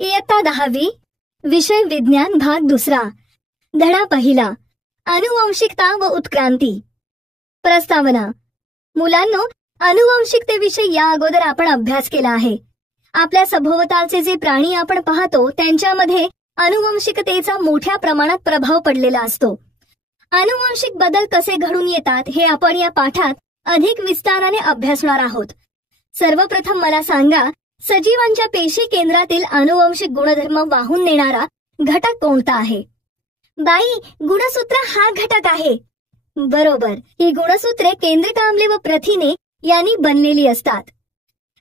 इयत्ता 10वी, विषय विज्ञान, भाग 2, धडा 1, आनुवंशिकता व उत्क्रांती. प्रस्तावना. मुलांनो, आनुवंशिकतेविषयी या अगोदर आपण अभ्यास केला आहे. आपल्या सभोवतालचे जे प्राणी आपण पाहतो त्यांच्यामध्ये आनुवंशिकतेचा मोठ्या प्रमाणात प्रभाव पडलेला असतो. आनुवंशिक बदल कसे घडून येतात हे आपण या पाठात अधिक विस्ताराने अभ्यासणार आहोत. सर्वप्रथम मला सांगा, सजीवांच्या पेशी केंद्रातील आनुवंशिक गुणधर्म वाहून नेणारा घटक कोणता आहे? बाई, गुणसूत्र हा घटक आहे. बरोबर, ही गुणसूत्रे केंद्रित आम्ले व प्रथिने यांनी बनलेली असतात.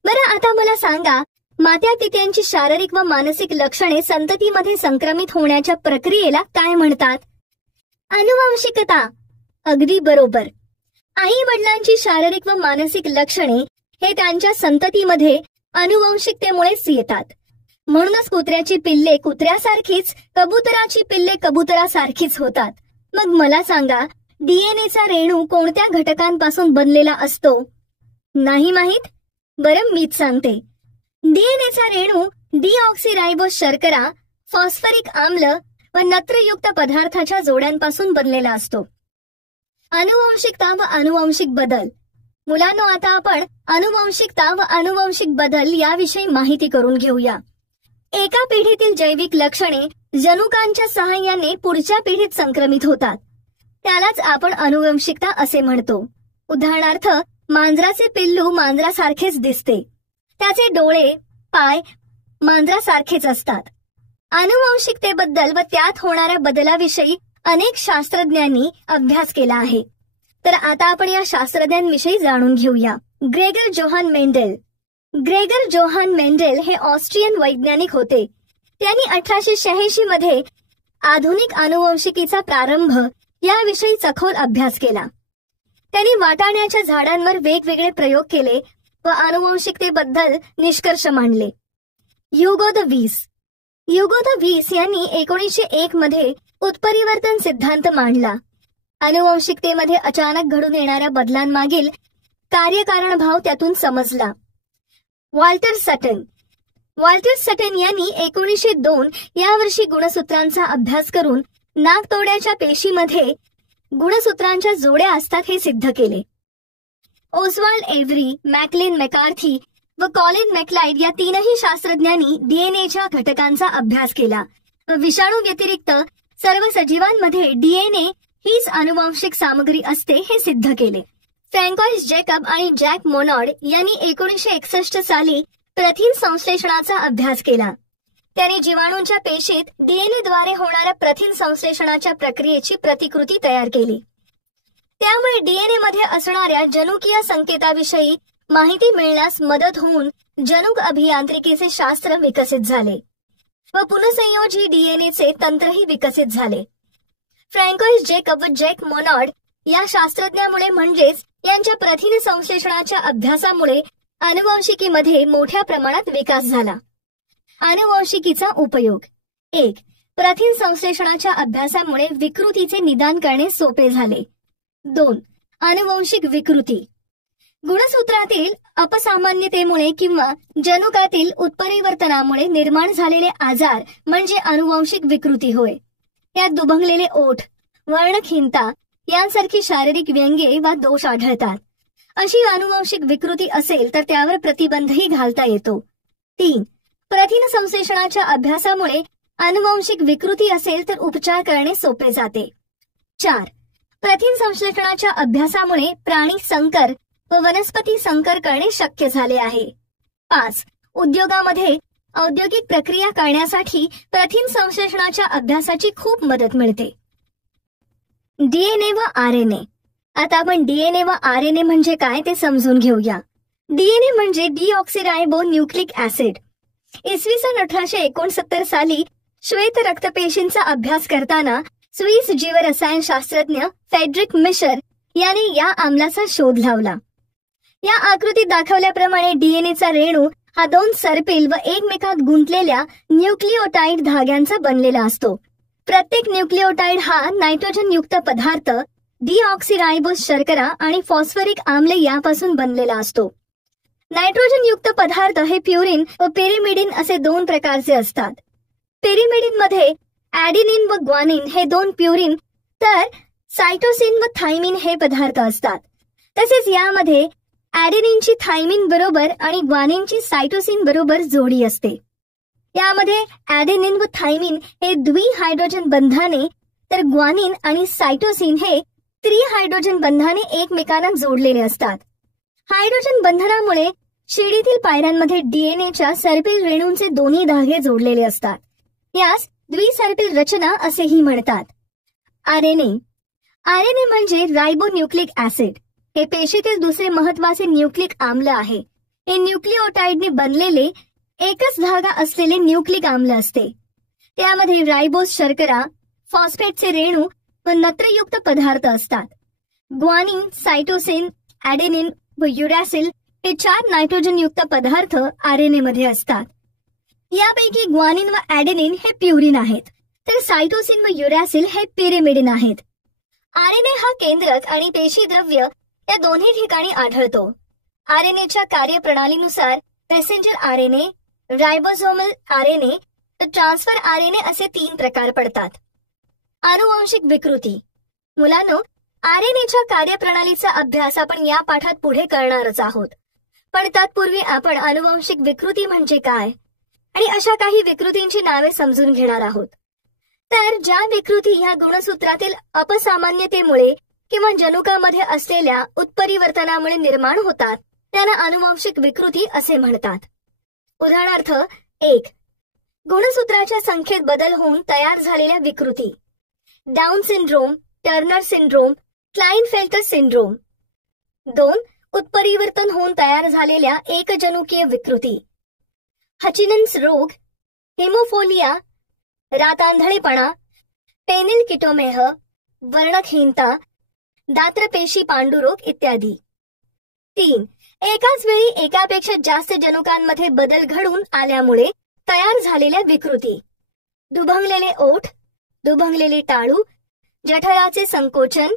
बरं, आता मला सांगा, मात्या पित्यांची शारीरिक व मानसिक लक्षणे संततीमध्ये संक्रमित होण्याच्या प्रक्रियेला काय म्हणतात? आनुवंशिकता. अगदी बरोबर. आई वडिलांची शारीरिक व मानसिक लक्षणे हे त्यांच्या संततीमध्ये आनुवंशिकतेमुळेच येतात. म्हणूनच कुत्र्याची पिल्ले कुत्र्यासारखीच, कबुतराची पिल्ले कबुतरासारखीच होतात. मग मला सांगा, डीएनएचा रेणू कोणत्या घटकांपासून बनलेला असतो? नाही माहित? बरं, मीच सांगते. डीएनएचा रेणू डीऑक्सीरायबोज शर्करा, फॉस्फरिक आम्ल व नत्रयुक्त पदार्थाच्या जोड्यांपासून बनलेला असतो. आनुवंशिकता व आनुवंशिक बदल. मुलांनो, आता आपण आनुवंशिकता व आनुवंशिक बदल याविषयी माहिती करून घेऊया. एका पिढीतील जैविक लक्षणे जनुकांच्या सहाय्याने पुढच्या पिढीत संक्रमित होतात. त्यालाच आपण आनुवंशिकता असे म्हणतो. उदाहरणार्थ, मांजराचे पिल्लू मांजरासारखेच दिसते. त्याचे डोळे, पाय मांजरासारखेच असतात. आनुवंशिकतेबद्दल व त्यात होणाऱ्या बदलाविषयी अनेक शास्त्रज्ञांनी अभ्यास केला आहे. तर आता आपण या शास्त्रज्ञांविषयी जाणून घेऊया. Gregor Johann Mendel. Gregor Johann Mendel हे ऑस्ट्रियन वैज्ञानिक होते. त्यांनी 1886 मध्ये आधुनिक आनुवंशिकीचा प्रारंभ याविषयी सखोल अभ्यास केला. त्यांनी वाटाण्याच्या झाडांवर वेगवेगळे प्रयोग केले व आनुवंशिकतेबद्दल निष्कर्ष मांडले. Hugo de Vries. Hugo de Vries यांनी 1901 मध्ये उत्परिवर्तन सिद्धांत मांडला. आनुवंशिकतेमध्ये अचानक घडून येणाऱ्या बदलांमागील कार्यकारण भाव त्यातून समजला. वॉल्टर सटन. वॉल्टर सटन यांनी 1902 या वर्षी गुणसूत्रांचा अभ्यास करून नाकतोड्याच्या पेशीमध्ये गुणसूत्रांच्या जोड्या असतात हे सिद्ध केले. ओस्वाल्ड एव्हरी, मॅकलेन मॅकार्थी व कॉलिन मॅकलाइड या तीनही शास्त्रज्ञांनी डीएनएच्या घटकांचा अभ्यास केला व विषाणू व्यतिरिक्त सर्व सजीवांमध्ये डीएनए हीच आनुवंशिक सामग्री असते हे सिद्ध केले. फ्रँकोइस जॅकब आणि जॅक मोनॉड यांनी 1961 साली प्रथिन संश्लेषणाचा अभ्यास केला. त्यांनी जीवाणूंच्या पेशीत डीएनएद्वारे होणाऱ्या प्रथिन संश्लेषणाच्या प्रक्रियेची प्रतिकृती तयार केली. त्यामुळे डीएनए मध्ये असणाऱ्या जनुकीय संकेताविषयी माहिती मिळण्यास मदत होऊन जनुक अभियांत्रिकीचे शास्त्र विकसित झाले व पुनःसंयोजी डीएनएचे तंत्रही विकसित झाले. फ्रँकोइस जॅकब व जॅक मोनॉड या शास्त्रज्ञामुळे म्हणजेच यांच्या प्रथिन संश्लेषणाच्या अभ्यासामुळे आनुवंशिकीमध्ये मोठ्या प्रमाणात विकास झाला. आनुवंशिकीचा उपयोग. 1. प्रथिन संश्लेषणाच्या अभ्यासामुळे विकृतीचे निदान करणे सोपे झाले. 2. आनुवंशिक विकृती. गुणसूत्रातील अपसामान्यतेमुळे किंवा जनुकातील उत्परिवर्तनामुळे निर्माण झालेले आजार म्हणजे आनुवंशिक विकृती होय. यात दुभंगलेले ओठ, वर्णहीनता यांसारखी शारीरिक व्यंगे वा दोष आढळतात. अशी आनुवंशिक विकृती असेल तर त्यावर प्रतिबंधही घालता येतो. 3. प्रथिन संश्लेषणाच्या अभ्यासामुळे आनुवंशिक विकृती असेल तर उपचार करणे सोपे जाते. 4. प्रथिन संश्लेषणाच्या अभ्यासामुळे प्राणी संकर व वनस्पती संकर करणे शक्य झाले आहे. 5. उद्योगामध्ये औद्योगिक प्रक्रिया करण्यासाठी प्रथिन संश्लेषणाच्या अभ्यासाची खूप मदत मिळते. डीएनए व आरएनए. आता आपण डीएनए व आरएनए म्हणजे काय ते समजून घेऊया. डीएनए म्हणजे डीऑक्सीरायबो न्यूक्लिक ऍसिड. इसवी सन 1869 साली श्वेत रक्तपेशींचा अभ्यास करताना स्विस जीवरसायन शास्त्रज्ञ फेडरिक मिशर यांनी या आम्लाचा शोध लावला. या आकृतीत दाखवल्याप्रमाणे डीएनएचा रेणू हा 2 सर्पिल व एकमेकात गुंतलेल्या न्यूक्लिओटाइड धाग्यांचा बनलेला असतो. प्रत्येक न्यूक्लिओटाइड हा नायट्रोजन युक्त पदार्थ, डीऑक्सीरायबोज शर्करा आणि फॉस्फरिक आम्ल यापासून बनलेला असतो. नायट्रोजन युक्त पदार्थ हे प्युरिन व पेरिमिडिन असे दोन प्रकारचे असतात. पेरिमिडिन मध्ये ॲडेनिन व ग्वानिन हे दोन प्युरिन तर सायटोसिन व थायमिन हे पदार्थ असतात. तसेच यामध्ये ॲडेनिनची थायमिन बरोबर आणि ग्वानिनची सायटोसिन बरोबर जोडी असते. यामध्ये ॲडेनिन व थायमिन हे द्विहायड्रोजन बंधाने तर ग्वानिन आणि सायटोसिन हे त्रिहायड्रोजन बंधाने एकमेकांना जोडलेले असतात. हायड्रोजन बंधनामुळे शिडीतील पायऱ्यांमध्ये डीएनएच्या सर्पिल रेणूंचे दोन्ही धागे जोडलेले असतात. यास द्विसर्पिल रचना असेही म्हणतात. आरएनए म्हणजे रायबोन्यूक्लिक ऍसिड. हे पेशीतील दुसरे महत्वाचे न्यूक्लिक आम्ल आहे. हे न्यूक्लिओटाइडने बनलेले एकच धागा असलेले न्यूक्लिक आम्ल असते. त्यामध्ये रायबोज शर्करा, फॉस्फेटचे रेणू व नत्रयुक्त पदार्थ असतात. ग्वानिन, सायटोसिन, ॲडेनिन व युरॅसिल हे 4 नायट्रोजन युक्त पदार्थ आरएनए मध्ये असतात. यापैकी ग्वानिन व ॲडेनिन हे प्युरिन आहेत, तर सायटोसिन व युरॅसिल हे पिरिमिडिन आहेत. आरएनए हा केंद्रक आणि पेशीद्रव्य या दोन्ही ठिकाणी आढळतो. आरएनएच्या कार्यप्रणालीनुसार मेसेंजर आरएनए, रायबोसोमल आरएनए तर ट्रान्सफर आरएनए असे 3 प्रकार पडतात. आनुवंशिक विकृती. मुलांनो, आरएनएच्या कार्यप्रणालीचा अभ्यास आपण या पाठात पुढे करणारच आहोत. पण तत्पूर्वी आपण आनुवंशिक विकृती म्हणजे काय आणि अशा काही विकृतींची नावे समजून घेणार आहोत. तर ज्या विकृती ह्या गुणसूत्रातील अपसामान्यतेमुळे किंवा जनुकामध्ये असलेल्या उत्परिवर्तनामुळे निर्माण होतात त्यांना आनुवंशिक विकृती असे म्हणतात. उदाहरणार्थ 1. गुणसूत्राच्या संख्येत बदल होऊन तयार झालेल्या विकृती. Down syndrome, Turner syndrome, Klinefelter syndrome. 2. उत्परिवर्तन होऊन तयार झालेल्या एकजनुकीय विकृती. हचिन्सन्स रोग, हिमोफोलिया, रातांधळेपणा, पेनिलकिटोमेह, वर्णकहीनता, दात्रपेशी पांडुरोग इत्यादी. 3. एकाच वेळी एकापेक्षा जास्त जनुकांमध्ये बदल घडून आल्यामुळे तयार झालेल्या विकृती. दुभंगलेले ओठ, दुभंगलेले टाळू, जठराचे संकोचन,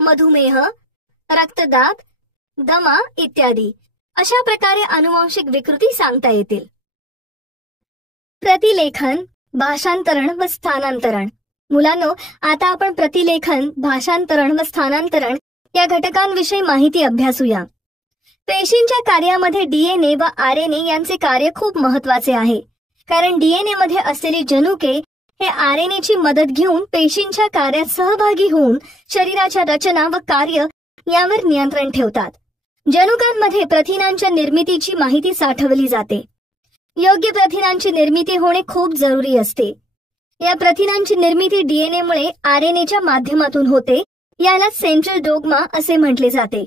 मधुमेह, रक्तदाब, दमा इत्यादी. अशा प्रकारे आनुवंशिक विकृती सांगता येतील. प्रतिलेखन, भाषांतरण व स्थानांतरण. मुलांनो, आता आपण प्रतिलेखन, भाषांतरण व स्थानांतरण या घटकांविषयी माहिती अभ्यासूया. पेशींच्या कार्यामध्ये डीएनए व आरएनए यांचे कार्य खूप महत्वाचे आहे. कारण डीएनए मध्ये असलेली जनुके हे आरएनएची मदत घेऊन पेशींच्या कार्यात सहभागी होऊन शरीराच्या रचना व कार्य यावर नियंत्रण ठेवतात. जनुकांमध्ये प्रथिनांच्या निर्मितीची माहिती साठवली जाते. योग्य प्रथिनांची निर्मिती होणे खूप जरुरी असते. या प्रथिनांची निर्मिती डीएनए मुळे आरएनएच्या माध्यमातून होते. याला सेंट्रल डोग्मा असे म्हटले जाते.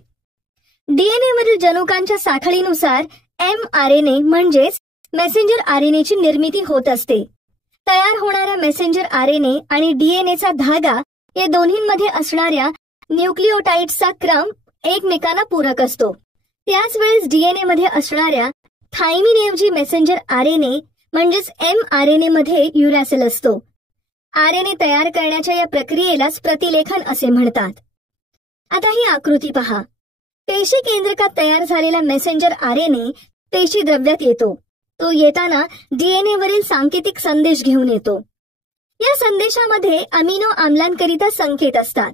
डीएनए मधील जनुकांच्या साखळीनुसार एमआरएनए म्हणजेच मेसेंजर आरएनएची निर्मिती होत असते. तयार होणाऱ्या मेसेंजर आरएनए आणि डीएनएचा धागा या दोन्हींमध्ये असणाऱ्या न्यूक्लिओटाइड्सचा क्रम एकमेकांना पूरक असतो. त्याच वेळेस डीएनए मध्ये असणाऱ्या थायमिनऐवजी मेसेंजर आरएनए म्हणजेच एमआरएनए मध्ये युरॅसिल असतो. आरएनए तयार करण्याच्या या प्रक्रियेलाच प्रतिलेखन असे म्हणतात. आता ही आकृती पहा. पेशी केंद्रकात तयार झालेला मेसेंजर आरएनए पेशी द्रव्यात येतो. तो येताना डीएनए वरील सांकेतिक संदेश घेऊन येतो. या संदेशामध्ये अमिनो आम्लांकरिता संकेत असतात.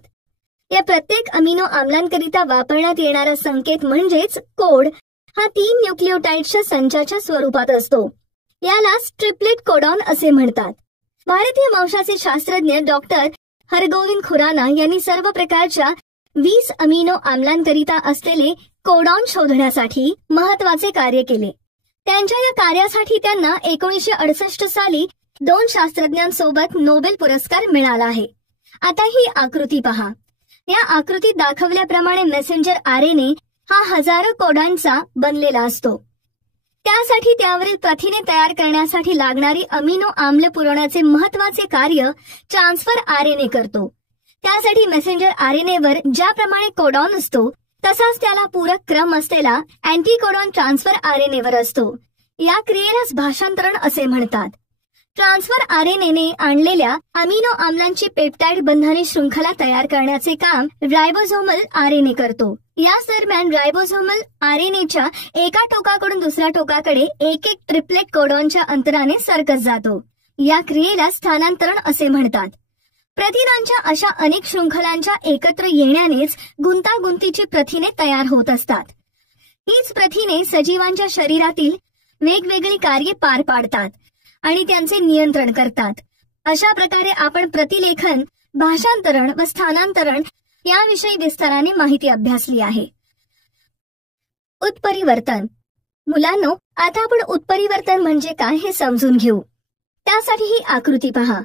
या प्रत्येक अमिनो आम्लांकरिता वापरण्यात येणारा संकेत म्हणजेच कोड हा 3 न्यूक्लिओटाइड्सच्या संचाच्या स्वरूपात असतो. यालाच ट्रिपलेट कोडॉन असे म्हणतात. भारतीय वंशाचे शास्त्रज्ञ डॉक्टर हरगोविंद खुराना यांनी सर्व प्रकारच्या 20 अमिनो आम्लांकरिता असलेले कोडॉन शोधण्यासाठी महत्वाचे कार्य केले. त्यांच्या या कार्यासाठी त्यांना 1968 साली 2 शास्त्रज्ञांसोबत नोबेल पुरस्कार मिळाला आहे. आता ही आकृती पहा. या आकृतीत दाखवल्याप्रमाणे मेसेंजर आरएनए हा हजारो कोडॉनचा बनलेला असतो. त्यासाठी त्यावरील प्रथिने तयार करण्यासाठी लागणारी अमिनो आम्ल पुरवण्याचे महत्वाचे कार्य ट्रान्सफर आरएनए करतो. त्यासाठी मेसेंजर आरएनएवर ज्याप्रमाणे कोडॉन असतो तसाच त्याला पूरक क्रम असलेला अँटीकोडॉन ट्रान्सफर आरएनएवर असतो. या क्रियेलाच भाषांतरण असे म्हणतात. ट्रान्सफर आरएनएने आणलेल्या अमिनो आम्लांची पेप्टाइड बंधने शृंखला तयार करण्याचे काम रायबोझोमल आरएनए करतो। याच दरम्यान रायबोझोमल आरएनएच्या एका टोकाकडून दुसऱ्या टोकाकडे एक एक ट्रिपलेट कोडॉनच्या अंतराने सरकत जातो। या क्रियेला स्थानांतरण असे म्हणतात। प्रथिनांच्या अशा अनेक शृंखलांच्या एकत्र येण्यानेच गुंतागुंतीची प्रथिने तयार होत असतात। हीच प्रथिने सजीवांच्या शरीरातील वेगवेगळी कार्ये पार पाडतात आणि त्यांचे नियंत्रण करतात। अशा प्रकारे आपण प्रतिलेखन, भाषांतरण व स्थानांतरण याविषयी विस्ताराने माहिती अभ्यासली आहे। उत्परिवर्तन। मुलांनो, आता आपण उत्परिवर्तन म्हणजे काय हे समजून घेऊ। त्यासाठी ही आकृती पहा।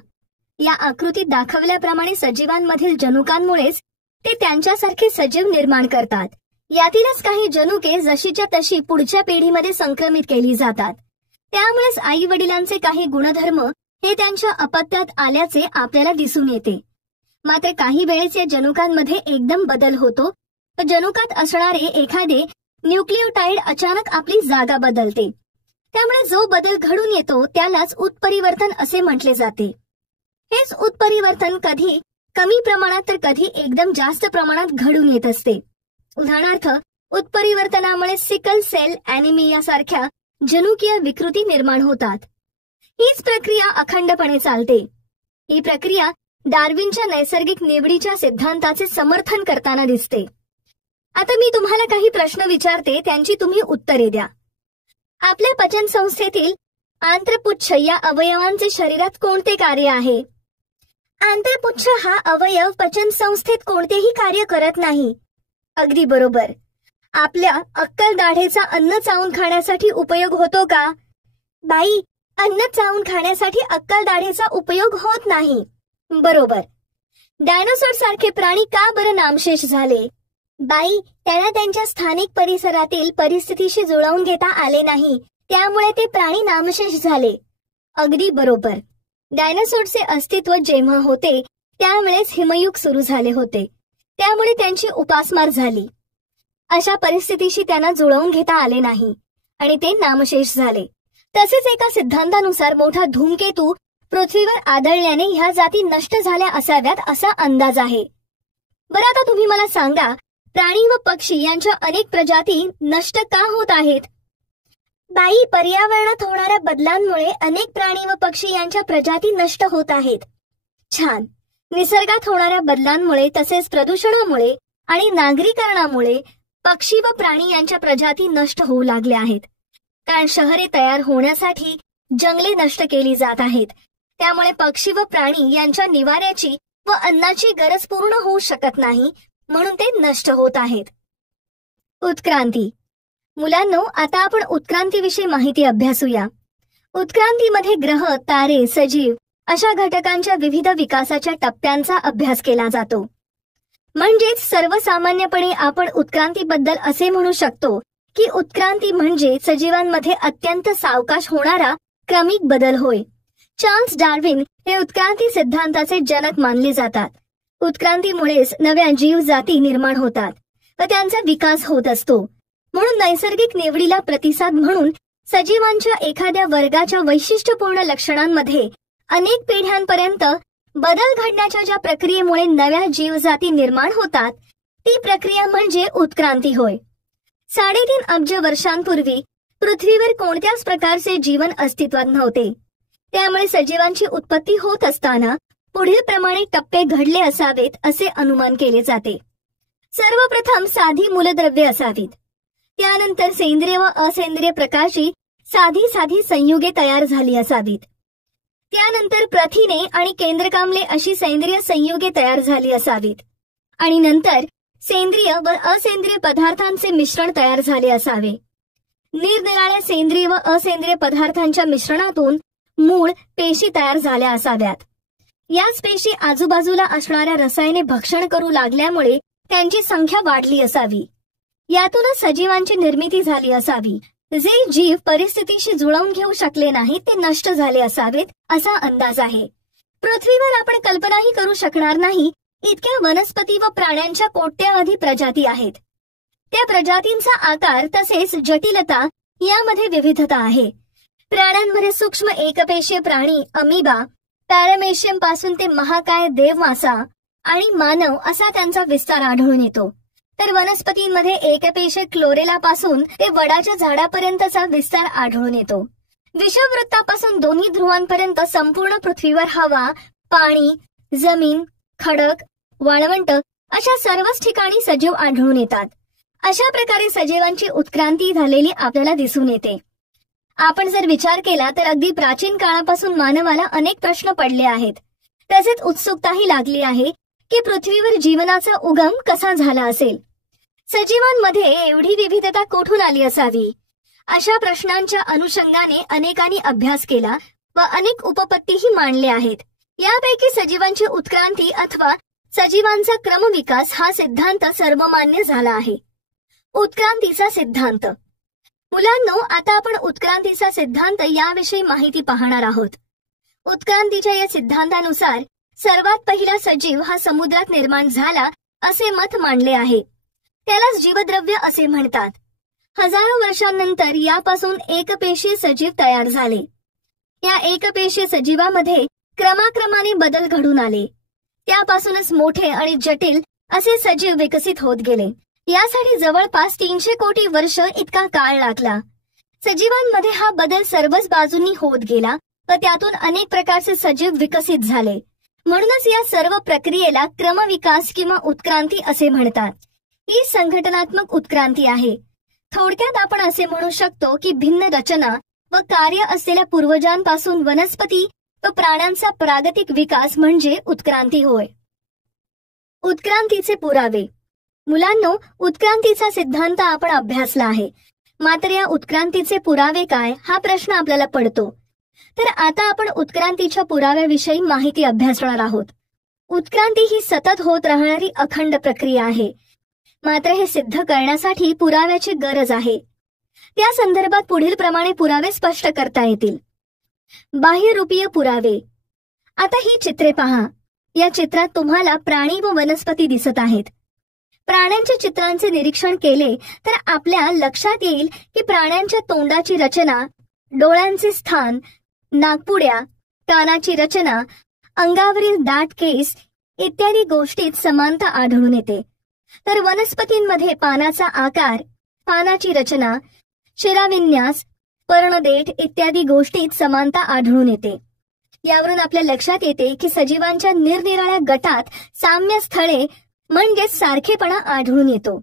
या आकृतीत दाखवल्याप्रमाणे सजीवांमधील जनुकांमुळेच ते त्यांच्यासारखे सजीव निर्माण करतात। यातीलच काही जनुके जशीच्या तशी पुढच्या पिढीमध्ये संक्रमित केली जातात। त्यामुळेच आई वडिलांचे काही गुणधर्म हे त्यांच्या अपत्यात आल्याचे आपल्याला दिसून येते। मात्र काही वेळेस या जनुकांमध्ये एकदम बदल होतो व जनुकात असणारे एखादे न्यूक्लिओटाइड अचानक आपली जागा बदलते। त्यामुळे जो बदल घडून येतो त्यालाच उत्परिवर्तन असे म्हटले जाते। हेच उत्परिवर्तन कधी कमी प्रमाणात तर कधी एकदम जास्त प्रमाणात घडून येत असते। उदाहरणार्थ, उत्परिवर्तनामुळे सिकल सेल ॲनिमिया सारख्या जनुकीय विकृती निर्माण होतात। हीच प्रक्रिया अखंडपणे चालते। ही प्रक्रिया डार्विनच्या नैसर्गिक निवडीच्या सिद्धांताचे समर्थन करताना दिसते। आता मी तुम्हाला काही प्रश्न विचारते, त्यांची तुम्ही उत्तरे द्या। आपल्या पचन संस्थेतील आंत्रपुच्छ या अवयवांचे शरीरात कोणते कार्य आहे? आंत्रपुच्छ हा अवयव पचन संस्थेत कोणतेही कार्य करत नाही। अगदी बरोबर। आपल्या अक्कल दाढेचा अन्न चावून खाण्यासाठी उपयोग होतो का? बाई, अन्न चावून खाण्यासाठी अक्कल दाढेचा उपयोग होत नाही। बरोबर। डायनोसॉर सारखे प्राणी का बरं नामशेष झाले? बाई, त्यांना त्यांच्या स्थानिक परिसरातील परिस्थितीशी जुळवून घेता आले नाही, त्यामुळे ते प्राणी नामशेष झाले। अगदी बरोबर। डायनोसॉरचे अस्तित्व जेव्हा होते त्यावेळेस हिमयुग सुरू झाले होते, त्यामुळे त्यांची उपासमार झाली। अशा परिस्थितीशी त्यांना जुळवून घेता आले नाही आणि ते नामशेष झाले। तसेच एका सिद्धांतानुसार मोठा धूमकेतू पृथ्वीवर आदळल्याने ह्या जाती नष्ट झाल्या असाव्यात असा अंदाज आहे। बरं, आता तुम्ही मला सांगा, प्राणी व पक्षी यांच्या अनेक प्रजाती नष्ट का होत आहेत? बाई, पर्यावरणात होणाऱ्या बदलांमुळे अनेक प्राणी व पक्षी यांच्या प्रजाती नष्ट होत आहेत। छान। निसर्गात होणाऱ्या बदलांमुळे तसेच प्रदूषणामुळे आणि नागरीकरणामुळे पक्षी व प्राणी यांच्या प्रजाती नष्ट होऊ लागल्या आहेत। कारण शहरे तयार होण्यासाठी जंगले नष्ट केली जात आहेत, त्यामुळे पक्षी व प्राणी यांच्या निवाऱ्याची व अन्नाची गरज पूर्ण होऊ शकत नाही, म्हणून ते नष्ट होत आहेत। उत्क्रांती। मुलांनो, आता आपण उत्क्रांतीविषयी माहिती अभ्यासूया। उत्क्रांतीमध्ये ग्रह, तारे, सजीव अशा घटकांच्या विविध विकासाच्या टप्प्यांचा अभ्यास केला जातो। म्हणजेच सर्वसामान्यपणे आपण उत्क्रांतीबद्दल असे म्हणू शकतो की उत्क्रांती म्हणजे सजीवांमध्ये अत्यंत सावकाश होणारा क्रमिक बदल होय। चार्ल्स डार्विन हे उत्क्रांती सिद्धांताचे जनक मानले जातात। उत्क्रांतीमुळेच नव्या जीवजाती निर्माण होतात व त्यांचा विकास होत असतो। म्हणून नैसर्गिक निवडीला प्रतिसाद म्हणून सजीवांच्या एखाद्या वर्गाच्या वैशिष्ट्यपूर्ण लक्षणांमध्ये अनेक पिढ्यांपर्यंत बदल घडण्याच्या ज्या प्रक्रियेमुळे नव्या जीवजाती निर्माण होतात ती प्रक्रिया म्हणजे उत्क्रांती होय। 3.5 अब्ज वर्षांपूर्वी पृथ्वीवर कोणत्याच प्रकारचे जीवन अस्तित्वात नव्हते, त्यामुळे सजीवांची उत्पत्ती होत असताना पुढील प्रमाणे टप्पे घडले असावेत असे अनुमान केले जाते। सर्वप्रथम साधी मूलद्रव्ये असावीत, त्यानंतर सेंद्रिय व असेंद्रिय प्रकारची साधी संयुगे तयार झाली असावीत, त्यानंतर प्रथिने आणि केंद्रकाम्ले अशी सेंद्रिय संयुगे तयार झाली असावीत आणि नंतर सेंद्रिय व असेंद्रिय पदार्थांचे मिश्रण तयार झाले असावे। निरनिराळ्या सेंद्रिय व असेंद्रिय पदार्थांच्या मिश्रणातून मूळ पेशी तयार झाल्या असाव्यात। याच पेशी आजूबाजूला असणाऱ्या रसायने भक्षण करू लागल्यामुळे त्यांची संख्या वाढली असावी। यातूनच सजीवांची निर्मिती झाली असावी। जे जीव परिस्थितीशी जुळवून घेऊ शकले नाहीत ते नष्ट झाले असावेत असा अंदाज आहे। पृथ्वीवर आपण कल्पनाही करू शकणार नाही इतक्या वनस्पती व प्राण्यांच्या कोट्यावधी प्रजाती आहेत। त्या प्रजातींचा आकार तसेच जटिलता यामध्ये विविधता आहे। प्राण्यांमध्ये सूक्ष्म एकपेशीय प्राणी अमिबा, पॅरामेशियम पासून ते महाकाय देवमासा आणि मानव असा त्यांचा विस्तार आढळून येतो. तर वनस्पतींमध्ये एकपेशीय क्लोरेला पासून ते वडाच्या झाडापर्यंतचा विस्तार आढळून येतो. विषुववृत्तापासून दोन्ही ध्रुवांपर्यंत संपूर्ण पृथ्वीवर हवा, पाणी, जमीन, खडक, वाळवंट अशा सर्वच ठिकाणी सजीव आढळून येतात. अशा प्रकारे सजीवांची उत्क्रांती झालेली आपल्याला दिसून येते. आपण जर विचार केला तर अगदी प्राचीन काळापासून मानवाला अनेक प्रश्न पडले आहेत. तसेच उत्सुकताही लागली आहे की पृथ्वीवर जीवनाचा उगम कसा झाला असेल. सजीवांमध्ये एवढी विविधता कोठून आली असावी. अशा प्रश्नांच्या अनुषंगाने अनेकांनी अभ्यास केला व अनेक उपपत्तीही मांडले आहेत. यापैकी सजीवांची उत्क्रांती अथवा सजीवांचा क्रमविकास हा सिद्धांत सर्वमान्य झाला आहे. उत्क्रांतीचा सिद्धांत. मुलांनो, आता आपण उत्क्रांतीचा सिद्धांत याविषयी माहिती पाहणार आहोत. उत्क्रांतीच्या या सिद्धांतानुसार सर्वात पहिला सजीव हा समुद्रात निर्माण झाला असे मत मांडले आहे. त्यालाच जीवद्रव्य असे म्हणतात. हजारो वर्षांनंतर यापासून एकपेशीय सजीव तयार झाले. या एकपेशीय सजीवामध्ये क्रमाक्रमाने बदल घडून आले. त्यापासूनच मोठे आणि जटिल असे सजीव विकसित होत गेले. यासाठी जवळपास 300 कोटी वर्ष इतका काळ लागला. सजीवांमध्ये हा बदल सर्वच बाजूंनी होत गेला व त्यातून अनेक प्रकारचे सजीव विकसित झाले. म्हणूनच या सर्व प्रक्रियेला क्रमविकास किंवा उत्क्रांती असे म्हणतात. ही संघटनात्मक उत्क्रांती आहे. थोडक्यात आपण असे म्हणू शकतो की भिन्न रचना व कार्य असलेल्या पूर्वजांपासून वनस्पती व प्राण्यांचा प्रागतिक विकास म्हणजे उत्क्रांती होय. उत्क्रांतीचे पुरावे. मुलांनो, उत्क्रांतीचा सिद्धांत आपण अभ्यासला आहे. मात्र या उत्क्रांतीचे पुरावे काय हा प्रश्न आपल्याला पडतो. तर आता आपण उत्क्रांतीच्या पुराव्याविषयी माहिती अभ्यासणार आहोत. उत्क्रांती ही सतत होत राहणारी अखंड प्रक्रिया आहे. मात्र हे सिद्ध करण्यासाठी पुराव्याची गरज आहे. त्या संदर्भात पुढील प्रमाणे पुरावे स्पष्ट करता येतील. बाह्यरूपीय पुरावे. आता ही चित्रे पहा. या चित्रात तुम्हाला प्राणी व वनस्पती दिसत आहेत. प्राण्यांच्या चित्रांचे निरीक्षण केले तर आपल्या लक्षात येईल की प्राण्यांच्या तोंडाची रचना, डोळ्यांचे स्थान, नाकपुड्या, कानाची रचना, अंगावरील दाट केस इत्यादी गोष्टीत समानता आढळून येते. तर वनस्पतींमध्ये पानाचा आकार, पानाची रचना, शिराविन्यास, पर्णदेठ इत्यादी गोष्टीत समानता आढळून येते. यावरून आपल्या लक्षात येते की सजीवांच्या निरनिराळ्या गटात साम्य स्थळे म्हणजेच सारखेपणा आढळून येतो.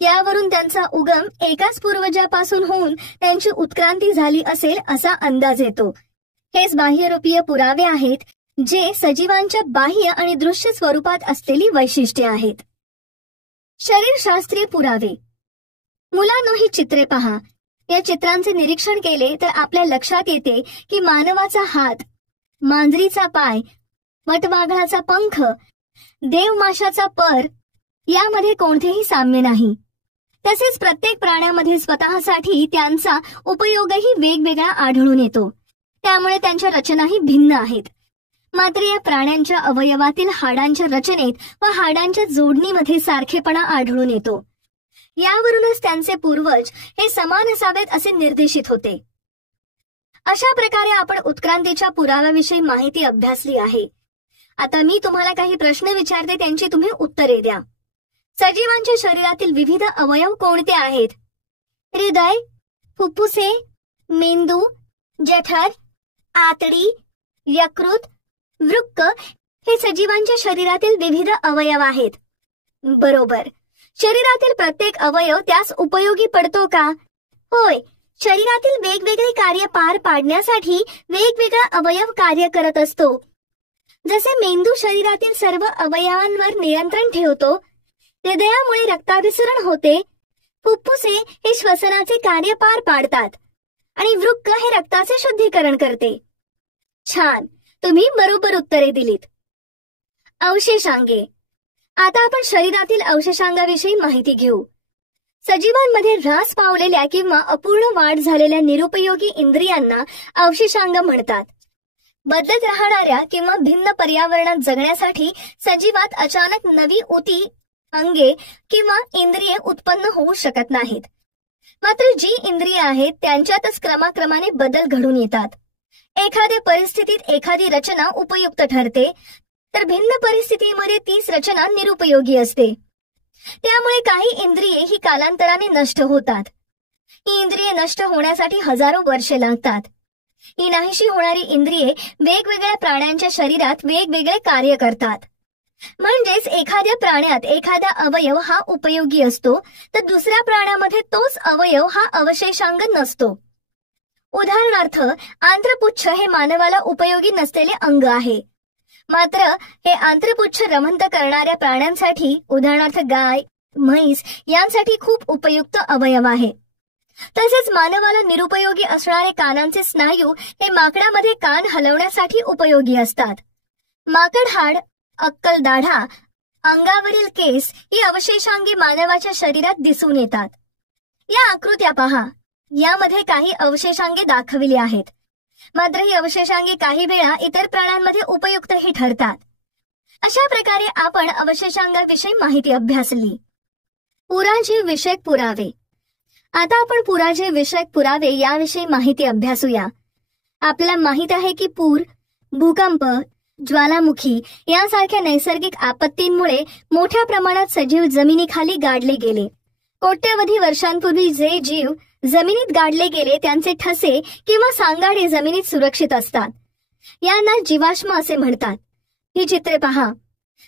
यावरून त्यांचा उगम एकाच पूर्वजापासून होऊन त्यांची उत्क्रांती झाली असेल असा अंदाज येतो. हेच बाह्यरूपीय पुरावे आहेत जे सजीवांच्या बाह्य आणि दृश्य स्वरूपात असलेली वैशिष्ट्ये आहेत. शरीरशास्त्रीय पुरावे. मुलांनो, ही चित्रे पहा. या चित्रांचे निरीक्षण केले तर आपल्या लक्षात येते की मानवाचा हात, मांजरीचा पाय, वटवाघळाचा पंख, देवमाशाचा पर यामध्ये कोणतेही साम्य नाही. तसेच प्रत्येक प्राण्यामध्ये स्वतःसाठी त्यांचा उपयोगही वेगवेगळा आढळून येतो. त्यामुळे त्यांच्या रचनाही भिन्न आहेत. मात्र या प्राण्यांच्या अवयवातील हाडांच्या रचनेत व हाडांच्या जोडणीमध्ये सारखेपणा आढळून येतो. यावरूनच त्यांचे पूर्वज हे समान असावेत असे निर्देशित होते. अशा प्रकारे आपण उत्क्रांतीच्या पुराव्याविषयी माहिती अभ्यासली आहे. आता मी तुम्हाला काही प्रश्न विचारते, त्यांची तुम्ही उत्तरे द्या. सजीवांच्या शरीरातील विविध अवयव कोणते आहेत? हृदय, फुफ्फुसे, मेंदू, जठर, आतडी, यकृत, वृक्क हे सजीवांच्या शरीरातील विविध अवयव आहेत. बरोबर. शरीरातील प्रत्येक अवयव त्यास उपयोगी पडतो का? होय. शरीरातील वेगवेगळे कार्य पार पाडण्यासाठी वेगवेगळा अवयव कार्य करत असतो. जसे मेंदू शरीरातील सर्व अवयवांवर नियंत्रण ठेवतो, हृदयामुळे रक्ताभिसरण होते, फुफ्फुसे हे श्वसनाचे कार्य पार पाडतात आणि वृक्क हे रक्ताचे शुद्धीकरण करते. छान, तुम्ही बरोबर उत्तरे दिलीत. अवशेषांगे. आता आपण शरीरातील अवशेषांगाविषयी माहिती घेऊ. सजीवांमध्ये ऱ्हास पावलेल्या किंवा अपूर्ण वाढ झालेल्या निरुपयोगी इंद्रियांना अवशेषांग म्हणतात. बदलत राहणाऱ्या किंवा भिन्न पर्यावरणात जगण्यासाठी सजीवात अचानक नवी ऊती, अंगे किंवा इंद्रिये उत्पन्न होऊ शकत नाहीत. मात्र जी इंद्रिये आहेत त्यांच्यातच क्रमाक्रमाने बदल घडून येतात. एखाद्या परिस्थितीत एखादी रचना उपयुक्त ठरते, तर भिन्न परिस्थितीमध्ये तीच रचना निरुपयोगी असते. त्यामुळे काही इंद्रिये ही कालांतराने नष्ट होतात. ही इंद्रिये नष्ट होण्यासाठी हजारो वर्षे लागतात. ही नाहीशी होणारी इंद्रिये वेगवेगळ्या प्राण्यांच्या शरीरात वेगवेगळे कार्य करतात. म्हणजेच एखाद्या प्राण्यात एखादा अवयव हा उपयोगी असतो, तर दुसऱ्या प्राण्यामध्ये तोच अवयव हा अवशेषांग नसतो. उदाहरणार्थ, आंत्रपुच्छ हे मानवाला उपयोगी नसलेले अंग आहे. मात्र हे आंत्रपुच्छ रमंत करणाऱ्या प्राण्यांसाठी, उदाहरणार्थ गाय, म्हैस यांसाठी खूप उपयुक्त अवयव आहे. तसेच मानवाला निरुपयोगी असणारे कानांचे स्नायू हे माकडामध्ये कान हलवण्यासाठी उपयोगी असतात. माकड हाड, अक्कल दाढा, अंगावरील केस ही अवशेषांगी मानवाच्या शरीरात दिसून येतात. या आकृत्या पहा. यामध्ये काही अवशेषांगे दाखविली आहेत. मात्र ही अवशेषांगे काही वेळा इतर प्राण्यांमध्ये उपयुक्तही ठरतात. अशा प्रकारे आपण अवशेषांगाविषयी माहिती अभ्यासली. पुराजीव विषयक पुरावे. आता आपण पुराजीव विषयक पुरावे याविषयी माहिती अभ्यासूया. आपल्याला माहित आहे की पूर, भूकंप, ज्वालामुखी यासारख्या नैसर्गिक आपत्तींमुळे मोठ्या प्रमाणात सजीव जमिनीखाली गाडले गेले. कोट्यवधी वर्षांपूर्वी जे जीव जमिनीत गाडले गेले त्यांचे ठसे किंवा सांगाडे जमिनीत सुरक्षित असतात. यांना जीवाश्म असे म्हणतात. ही चित्रे पहा.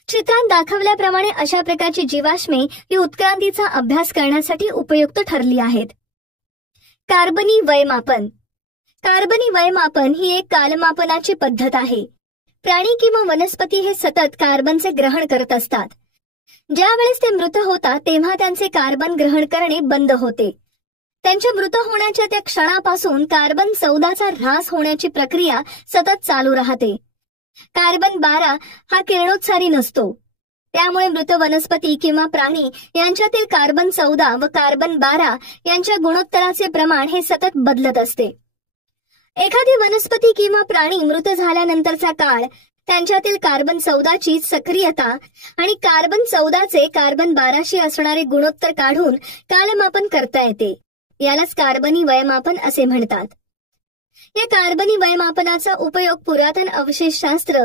चित्रात दाखवल्याप्रमाणे अशा प्रकारची जीवाश्मे ही उत्क्रांतीचा अभ्यास करण्यासाठी उपयुक्त ठरली आहेत. कार्बनी वयमापन. कार्बनी वयमापन ही एक कालमापनाची पद्धत आहे. प्राणी किंवा वनस्पती हे सतत कार्बनचे ग्रहण करत असतात. ज्या वेळेस ते मृत होतात तेव्हा त्यांचे कार्बन ग्रहण करणे बंद होते. त्यांच्या मृत होण्याच्या त्या क्षणापासून कार्बन 14चा ऱ्हास होण्याची प्रक्रिया सतत चालू राहते. कार्बन 12 हा किरणोत्सारी नसतो. त्यामुळे मृत वनस्पती किंवा प्राणी यांच्यातील कार्बन 14 व कार्बन 12 यांच्या गुणोत्तराचे प्रमाण हे सतत बदलत असते. एखादी वनस्पती किंवा प्राणी मृत झाल्यानंतरचा काळ त्यांच्यातील कार्बन 14ची सक्रियता आणि कार्बन 14चे कार्बन 12शी असणारे गुणोत्तर काढून कालमापन करता येते. यालाच कार्बनी वयमापन असे म्हणतात. या कार्बनी वयमापनाचा उपयोग पुरातन अवशेषशास्त्र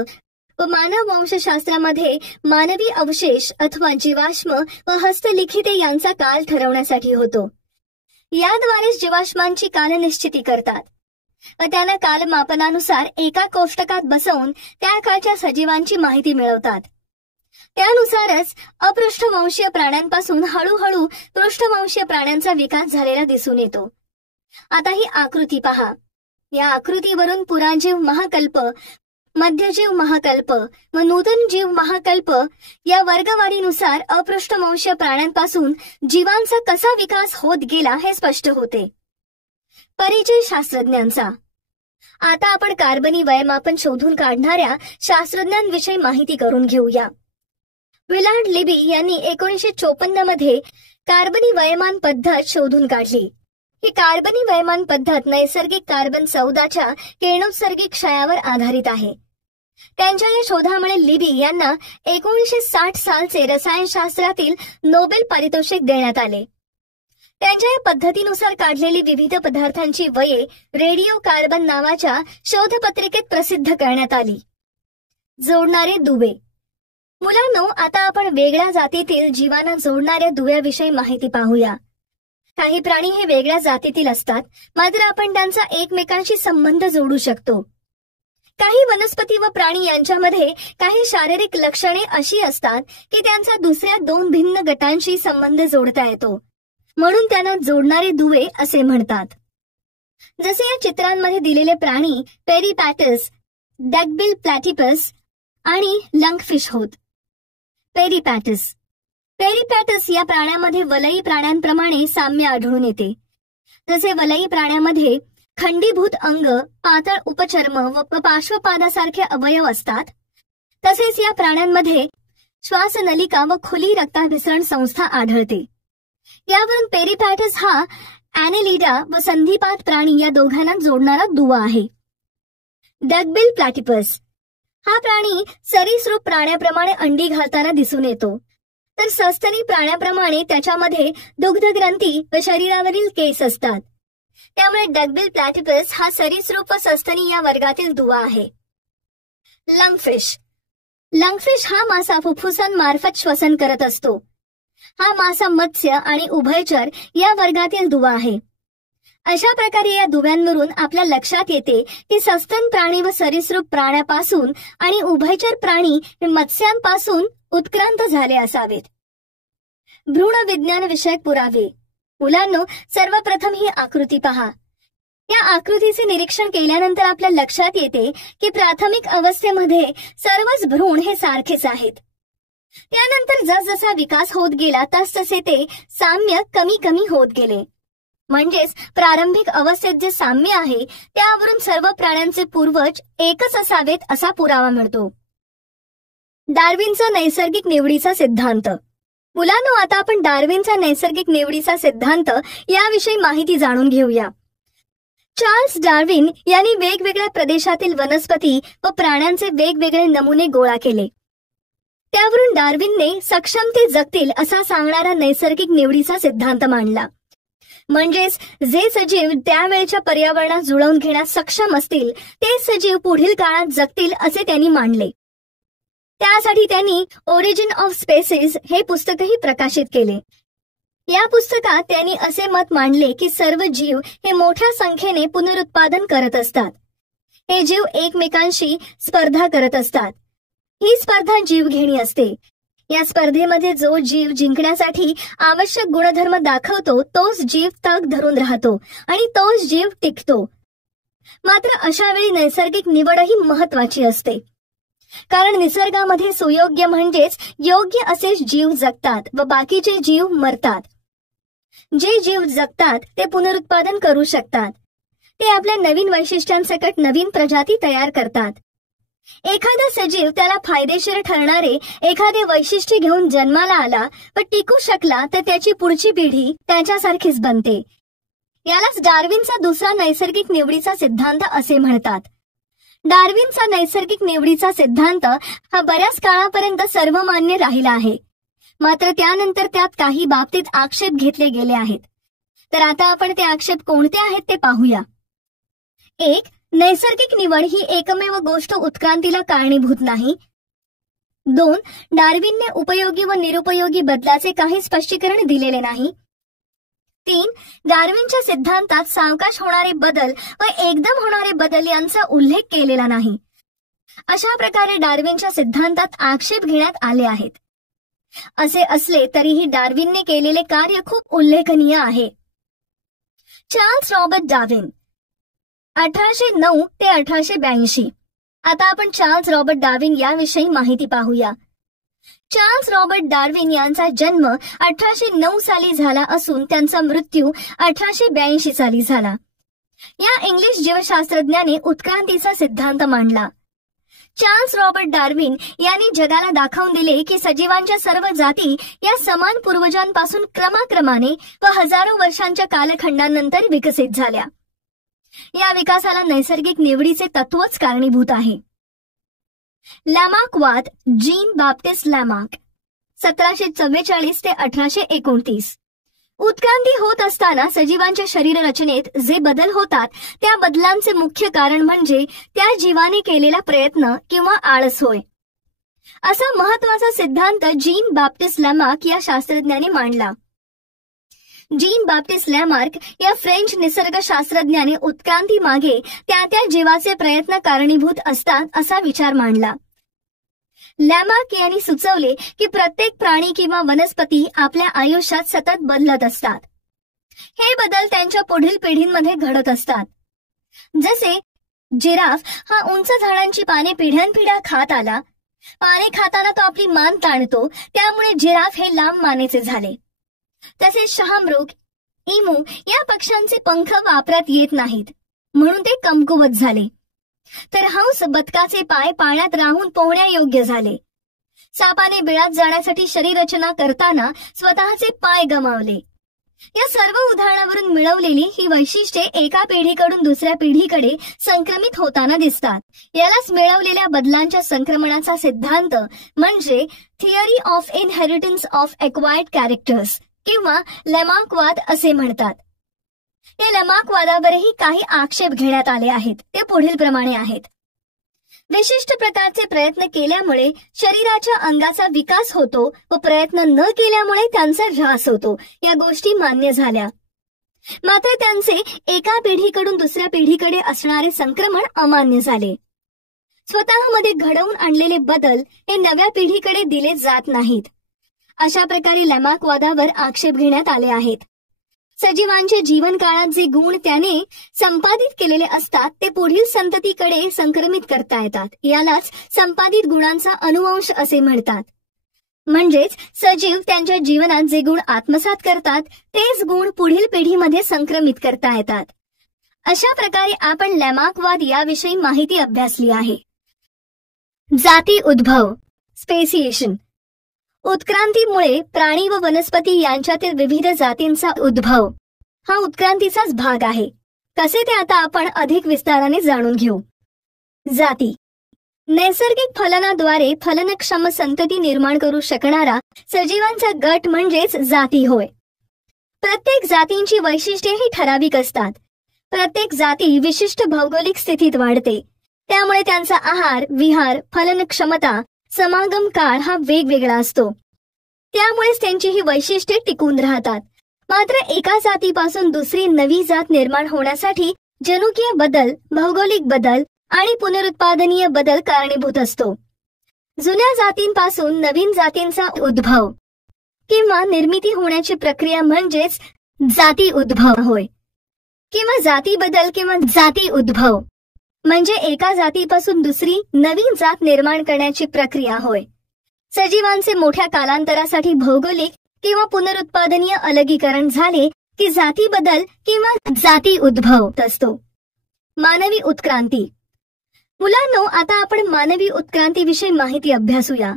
व मानव वंशशास्त्रामध्ये मानवी अवशेष अथवा जीवाश्म व हस्तलिखिते यांचा काल ठरवण्यासाठी होतो. याद्वारेच जीवाश्मांची कालनिश्चिती करतात व त्यांना कालमापनानुसार एका कोष्टकात बसवून त्या काळच्या सजीवांची माहिती मिळवतात. त्यानुसारच अपृष्ठवंशीय प्राण्यांपासून हळूहळू पृष्ठवंशीय प्राण्यांचा विकास झालेला दिसून येतो. आता ही आकृती पहा. या आकृतीवरून पुराजीव महाकल्प, मध्यजीव महाकल्प व नूतन जीव महाकल्प या वर्गवारीनुसार अपृष्ठवंशीय प्राण्यांपासून जीवांचा कसा विकास होत गेला हे स्पष्ट होते. परिचय शास्त्रज्ञांचा. आता आपण कार्बनी वयमापन शोधून काढणाऱ्या शास्त्रज्ञांविषयी माहिती करून घेऊया. विलार्ड लिबी यांनी 1954 मध्ये कार्बनी वयमान पद्धत शोधून काढली. ही कार्बनी वयमान पद्धत नैसर्गिक कार्बन 14च्या किरणोत्सर्गी क्षयावर आधारित आहे. त्यांच्या या शोधामुळे लिबी यांना 1960 सालचे रसायनशास्त्रातील नोबेल पारितोषिक देण्यात आले. त्यांच्या या पद्धतीनुसार काढलेली विविध पदार्थांची वये रेडिओ कार्बन नावाच्या शोधपत्रिकेत प्रसिद्ध करण्यात आली. जोडणारे दुवे. मुलांनो, आता आपण वेगळ्या जातीतील जीवांना जोडणाऱ्या दुव्याविषयी माहिती पाहूया. काही प्राणी हे वेगळ्या जातीतील असतात, मात्र आपण त्यांचा एकमेकांशी संबंध जोडू शकतो. काही वनस्पती व प्राणी यांच्यामध्ये काही शारीरिक लक्षणे अशी असतात की त्यांचा दुसऱ्या 2 भिन्न गटांशी संबंध जोडता येतो. म्हणून त्यांना जोडणारे दुवे असे म्हणतात. जसे या चित्रांमध्ये दिलेले प्राणी पेरिपॅटस, डकबिल प्लॅटिपस आणि लंगफिश होत. पेरिपॅटस या प्राण्यामध्ये वलयी प्राण्यांप्रमाणे साम्य आढळून येते. जसे वलयी प्राण्यामध्ये खंडीभूत अंग, पातळ उपचर्म व पार्श्वपादासारखे अवयव असतात, तसेच या प्राण्यांमध्ये श्वासनलिका व खुली रक्ताभिसरण संस्था आढळते. यावरून पेरिपॅटस हा ॲनेलिडा व संधिपात प्राणी या दोघांना जोडणारा दुवा आहे. डकबिल प्लॅटिपस हा प्राणी सरीसृप प्राण्याप्रमाणे अंडी घालताना दिसून येतो. तर सस्तनी प्राण्याप्रमाणे त्याच्यामध्ये दुग्धग्रंथी व शरीरावरील केस असतात. त्यामुळे डकबिल प्लॅटिपस हा सरीसृप व सस्तनी या वर्गातील दुवा आहे. लंगफिश. लंगफिश हा मासा फुफ्फुसांमार्फत श्वसन करत असतो. हा मासा मत्स्य आणि उभयचर या वर्गातील दुवा आहे. अशा प्रकारे या दुव्यांवरून आपल्या लक्षात येते की सस्तन प्राणी व सरीसृप प्राण्यापासून आणि उभयचर प्राणी मत्स्यांपासून उत्क्रांत झाले असावेत. भ्रूण विज्ञान विषयक पुरावे. मुलांनो, सर्वप्रथम ही आकृती पहा. या आकृतीचे निरीक्षण केल्यानंतर आपल्या लक्षात येते की प्राथमिक अवस्थेमध्ये सर्वच भ्रूण हे सारखेच आहेत. त्यानंतर जसजसा विकास होत गेला तसतसे ते साम्य कमी कमी होत गेले. म्हणजेच प्रारंभिक अवस्थेत जे साम्य आहे त्यावरून सर्व प्राण्यांचे पूर्वज एकच असावेत असा पुरावा मिळतो. डार्विनचा नैसर्गिक निवडीचा सिद्धांत. मुलांनो, आता आपण डार्विनचा नैसर्गिक निवडीचा सिद्धांत याविषयी माहिती जाणून घेऊया. चार्ल्स डार्विन यांनी वेगवेगळ्या प्रदेशातील वनस्पती व प्राण्यांचे वेगवेगळे नमुने गोळा केले. त्यावरून डार्विनने सक्षम ते जगतील असा सांगणारा नैसर्गिक निवडीचा सिद्धांत मांडला. म्हणजेच जे सजीव त्यावेळच्या पर्यावरणात जुळवून घेण्यास सक्षम असतील ते सजीव पुढील काळात जगतील असे त्यांनी मांडले. त्यासाठी त्यांनी ओरिजिन ऑफ स्पेसीज हे पुस्तकही प्रकाशित केले. या पुस्तकात त्यांनी असे मत मांडले की सर्व जीव हे मोठ्या संख्येने पुनरुत्पादन करत असतात. हे जीव एकमेकांशी स्पर्धा करत असतात. ही स्पर्धा जीवघेणी असते. या स्पर्धेमध्ये जो जीव जिंकण्यासाठी आवश्यक गुणधर्म दाखवतो तोच जीव तग धरून राहतो आणि तोच जीव टिकतो. मात्र अशा वेळी नैसर्गिक निवडही महत्वाची असते. कारण निसर्गामध्ये सुयोग्य म्हणजेच योग्य असे जीव जगतात व बाकीचे जीव मरतात. जे जीव जगतात ते पुनरुत्पादन करू शकतात. ते आपल्या नवीन वैशिष्ट्यांसकट नवीन प्रजाती तयार करतात. एखादा सजीव त्याला फायदेशीर ठरणारे एखादे वैशिष्ट्य घेऊन जन्माला आला व टिकू शकला तर त्याची पुढची पिढी त्याच्यासारखीच बनते. यालाच डार्विनचा दुसरा नैसर्गिक निवडीचा सिद्धांत असे म्हणतात. डार्विनचा नैसर्गिक निवडीचा सिद्धांत हा बऱ्याच काळापर्यंत सर्वमान्य राहिला आहे. मात्र त्यानंतर त्यात काही बाबतीत आक्षेप घेतले गेले आहेत. तर आता आपण ते आक्षेप कोणते आहेत ते पाहूया. 1. नैसर्गिक निवड ही एकमेव गोष्ट उत्क्रांतीला कारणीभूत नाही. 2. डार्विनने उपयोगी व निरुपयोगी बदलाचे काही स्पष्टीकरण दिलेले नाही. 3. डार्विनच्या सिद्धांतात सावकाश होणारे बदल व एकदम होणारे बदल यांचा उल्लेख केलेला नाही. अशा प्रकारे डार्विनच्या सिद्धांतात आक्षेप घेण्यात आले आहेत. असे असले तरीही डार्विनने केलेले कार्य खूप उल्लेखनीय आहे. चार्ल्स रॉबर्ट डार्विन 1809 ते 1882. आता आपण चार्ल्स रॉबर्ट डार्विन याविषयी माहिती पाहूया. चार्ल्स रॉबर्ट डार्विन यांचा जन्म 1809 साली झाला असून त्यांचा मृत्यू 1882 साली झाला. या इंग्लिश जीवशास्त्रज्ञाने उत्क्रांतीचा सिद्धांत मांडला. चार्ल्स रॉबर्ट डार्विन यांनी जगाला दाखवून दिले की सजीवांच्या सर्व जाती या समान पूर्वजांपासून क्रमाक्रमाने व हजारो वर्षांच्या कालखंडानंतर विकसित झाल्या. या विकासाला नैसर्गिक निवडीचे तत्वच कारणीभूत आहे. लॅमार्कवाद. जीन बाप्टिस्ट लॅमार्क 1744 ते 1829. उत्क्रांती होत असताना सजीवांच्या शरीर रचनेत जे बदल होतात त्या बदलांचे मुख्य कारण म्हणजे त्या जीवाने केलेला प्रयत्न किंवा आळस होय. असा महत्वाचा सिद्धांत जीन बाप्टिस्ट लॅमार्क या शास्त्रज्ञाने मांडला. जीन बाप्टिस्ट लॅमार्क या फ्रेंच निसर्गशास्त्रज्ञाने उत्क्रांती मागे त्या जीवाचे प्रयत्न कारणीभूत असतात असा विचार मांडला. लॅमार्क यांनी सुचवले की प्रत्येक प्राणी किंवा वनस्पती आपल्या आयुष्यात सतत बदलत असतात. हे बदल त्यांच्या पुढील पिढींमध्ये घडत असतात. जसे जिराफ हा उंच झाडांची पाने पिढ्यानपिढ्या खात आला. पाने खाताना तो आपली मान ताणतो, त्यामुळे जिराफ हे लांब मानेचे झाले. तसेच शहामृग, इमू या पक्ष्यांचे पंख वापरात येत नाहीत म्हणून ते कमकुवत झाले. तर हंस बदकाचे पाय पाण्यात राहून पोहण्यायोग्य झाले. सापाने बिळात जाण्यासाठी शरीररचना करताना स्वतःचे पाय गमावले. या सर्व उदाहरणावरून मिळवलेली ही वैशिष्ट्ये एका पिढीकडून दुसऱ्या पिढीकडे संक्रमित होताना दिसतात. यालाच मिळवलेल्या बदलांच्या संक्रमणाचा सिद्धांत म्हणजे theory of inheritance of acquired characters किंवा लॅमार्कवाद असे म्हणतात. या लॅमार्कवादावरही काही आक्षेप घेण्यात आले आहेत. ते पुढील प्रमाणे आहेत. विशिष्ट प्रकारचे प्रयत्न केल्यामुळे शरीराच्या अंगाचा विकास होतो व प्रयत्न न केल्यामुळे त्यांचा ह्रास होतो. या गोष्टी मान्य झाल्या. मात्र त्यांचे एका पिढीकडून दुसऱ्या पिढीकडे असणारे संक्रमण अमान्य झाले. स्वतःमध्ये घडवून आणलेले बदल हे नव्या पिढीकडे दिले जात नाहीत. अशा प्रकारे लॅमार्कवादावर आक्षेप घेण्यात आले आहेत. सजीवांचे जीवनकाळात जे गुण त्याने संपादित केलेले असतात ते पुढील संततीकडे संक्रमित करता येतात. यालाच संपादित गुणांचा अनुवंश असे म्हणतात. म्हणजेच सजीव त्यांच्या जीवनात जे गुण आत्मसात करतात तेच गुण पुढील पिढीमध्ये संक्रमित करता येतात. अशा प्रकारे आपण लॅमार्कवाद याविषयी माहिती अभ्यासली आहे. जाती उद्भव, स्पेसिएशन. उत्क्रांतीमुळे प्राणी व वनस्पती यांच्यातील विविध जातींचा उद्भव हा उत्क्रांतीचाच भाग आहे. कसे ते आता आपण अधिक विस्ताराने जाणून घेऊ. जाती. नैसर्गिक फलनाद्वारे फलनक्षम संतती निर्माण करू शकणारा सजीवांचा गट म्हणजेच जाती होय. प्रत्येक जातींची वैशिष्ट्ये ही ठराविक असतात. प्रत्येक जाती विशिष्ट भौगोलिक स्थितीत वाढते. त्यामुळे त्यांचा आहार, विहार, फलनक्षमता, समागम काळ हा वेगवेगळा असतो. त्यामुळेच त्यांची ही वैशिष्ट्ये टिकून राहतात. मात्र एका जातीपासून दुसरी नवी जात निर्माण होण्यासाठी जनुकीय बदल, भौगोलिक बदल आणि पुनरुत्पादनीय बदल कारणीभूत असतो. जुन्या जातींपासून नवीन जातींचा उद्भव किंवा निर्मिती होण्याची प्रक्रिया म्हणजेच जाती उद्भव होय. किंवा जाती बदल किंवा जाती उद्भव म्हणजे एका जातीपासून दुसरी नवीन जात निर्माण करण्याची प्रक्रिया होय. सजीवांचे मोठ्या कालांतरासाठी भौगोलिक किंवा पुनरुत्पादनीय अलगीकरण झाले की जाती बदल किंवा जाती उद्भव असतो. मानवी उत्क्रांती. मुलांनो, आता आपण मानवी उत्क्रांतीविषयी माहिती अभ्यासूया.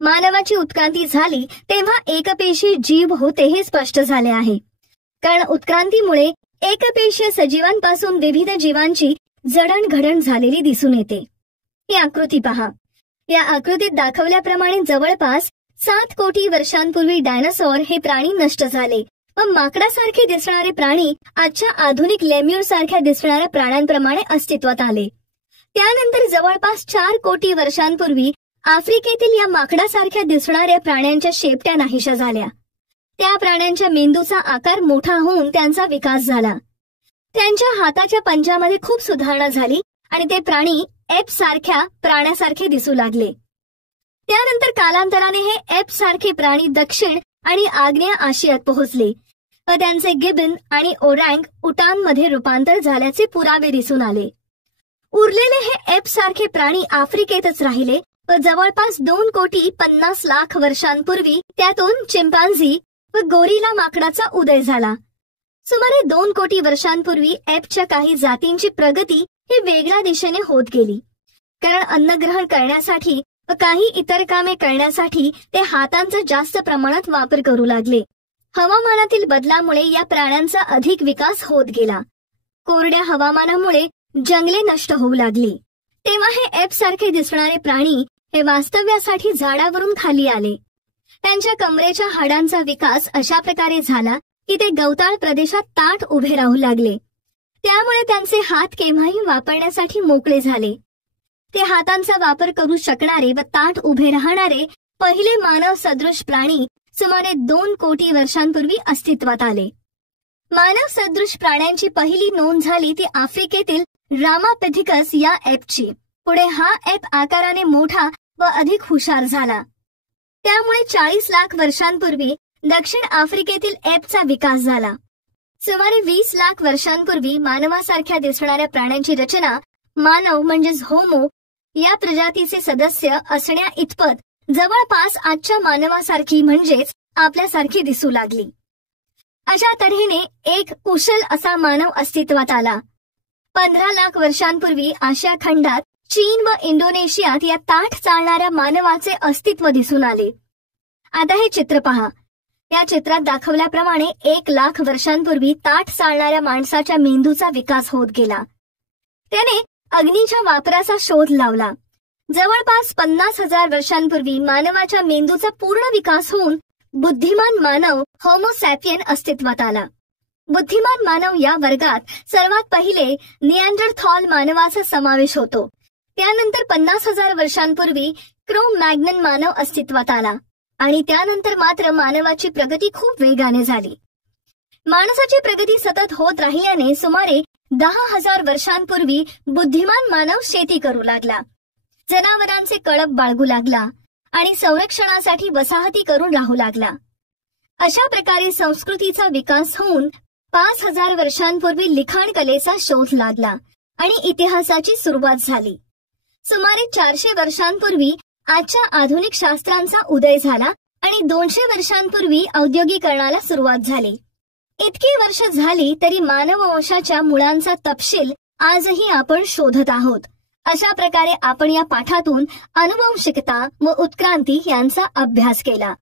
मानवाची उत्क्रांती झाली तेव्हा एकपेशीय जीव होते हे स्पष्ट झाले आहे. कारण उत्क्रांतीमुळे एकपेशीय सजीवांपासून विविध जीवांची जडणघडण झालेली दिसून येते. ही आकृती पहा. या आकृतीत दाखवल्याप्रमाणे जवळपास 7 कोटी वर्षांपूर्वी डायनासॉर हे प्राणी नष्ट झाले व माकडासारखे दिसणारे प्राणी आजच्या आधुनिक लेम्युर सारख्या दिसणाऱ्या प्राण्यांप्रमाणे अस्तित्वात आले. त्यानंतर जवळपास 4 कोटी वर्षांपूर्वी आफ्रिकेतील या माकडासारख्या दिसणाऱ्या प्राण्यांच्या शेपट्या नाहीशा झाल्या. त्या प्राण्यांच्या मेंदूचा आकार मोठा होऊन त्यांचा विकास झाला. त्यांच्या हाताच्या पंजामध्ये खूप सुधारणा झाली आणि ते प्राणी एप सारख्या प्राण्यासारखे दिसू लागले. त्यानंतर कालांतराने हे एप सारखे प्राणी दक्षिण आणि आग्नेय आशियात पोहोचले व त्यांचे गिबन आणि ओरँग उटांमध्ये रूपांतर झाल्याचे पुरावे दिसून आले. उरलेले हे एप सारखे प्राणी आफ्रिकेतच राहिले व जवळपास 2,50,00,000 वर्षांपूर्वी त्यातून चिंपांझी व गोरिला माकडाचा उदय झाला. सुमारे 2 कोटी वर्षांपूर्वी एपच्या काही जातींची प्रगती ही वेगळ्या दिशेने होत गेली. कारण अन्नग्रहण करण्यासाठी व काही इतर कामे करण्यासाठी ते हातांचा जास्त प्रमाणात वापर करू लागले. हवामानातील बदलामुळे या प्राण्यांचा अधिक विकास होत गेला. कोरड्या हवामानामुळे जंगले नष्ट होऊ लागली. तेव्हा हे एप सारखे दिसणारे प्राणी हे वास्तव्यासाठी झाडावरून खाली आले. त्यांच्या कमरेच्या हाडांचा विकास अशा प्रकारे झाला की ते गवताळ प्रदेशात ताठ उभे राहू लागले. त्यामुळे त्यांचे हात केव्हाही वापरण्यासाठी मोकळे झाले. ते हातांचा वापर करू शकणारे व ताठ उभे राहणारे पहिले मानव सदृश प्राणी सुमारे 2 कोटी वर्षांपूर्वी अस्तित्वात आले. मानव सदृश प्राण्यांची पहिली नोंद झाली ती आफ्रिकेतील रामापेथिकस या एपची. पुढे हा एप आकाराने मोठा व अधिक हुशार झाला. त्यामुळे 40 लाख वर्षांपूर्वी दक्षिण आफ्रिकेतील एपचा विकास झाला. सुमारे 20 लाख वर्षांपूर्वी मानवासारख्या दिसणाऱ्या प्राण्यांची रचना मानव म्हणजेच होमो या प्रजातीचे सदस्य असण्या इतपत जवळपास आजच्या मानवासारखी म्हणजेच आपल्यासारखी दिसू लागली. अशा तऱ्हेने एक कुशल असा मानव अस्तित्वात आला. 15 लाख वर्षांपूर्वी आशिया खंडात चीन व इंडोनेशियात या ताठ चालणाऱ्या मानवाचे अस्तित्व दिसून आले. आता हे चित्र पहा. या चित्रात दाखवल्याप्रमाणे 1,00,000 वर्षांपूर्वी ताठ चालणाऱ्या माणसाच्या मेंदूचा विकास होत गेला. त्याने अग्नीच्या वापराचा शोध लावला. जवळपास 50,000 वर्षांपूर्वी मानवाच्या मेंदूचा पूर्ण विकास होऊन बुद्धिमान मानव होमो सॅपियन अस्तित्वात आला. बुद्धिमान मानव या वर्गात सर्वात पहिले निअँडरथॉल मानवाचा समावेश होतो. त्यानंतर 50,000 वर्षांपूर्वी क्रो मॅग्नन मानव अस्तित्वात आला आणि त्यानंतर मात्र मानवाची प्रगती खूप वेगाने झाली. माणसाची प्रगती सतत होत राहिल्याने सुमारे 10,000 वर्षांपूर्वी बुद्धिमान मानव शेती करू लागला, जनावरांचे कळप बाळगू लागला आणि संरक्षणासाठी वसाहती करून राहू लागला. अशा प्रकारे संस्कृतीचा विकास होऊन 5,000 वर्षांपूर्वी लिखाण कलेचा शोध लागला आणि इतिहासाची सुरुवात झाली. सुमारे 400 वर्षांपूर्वी आजच्या आधुनिक शास्त्रांचा उदय झाला आणि 200 वर्षांपूर्वी औद्योगिकरणाला सुरुवात झाली. इतकी वर्ष झाली तरी मानववंशाच्या मुळांचा तपशील आजही आपण शोधत आहोत. अशा प्रकारे आपण या पाठातून आनुवंशिकता व उत्क्रांती यांचा अभ्यास केला.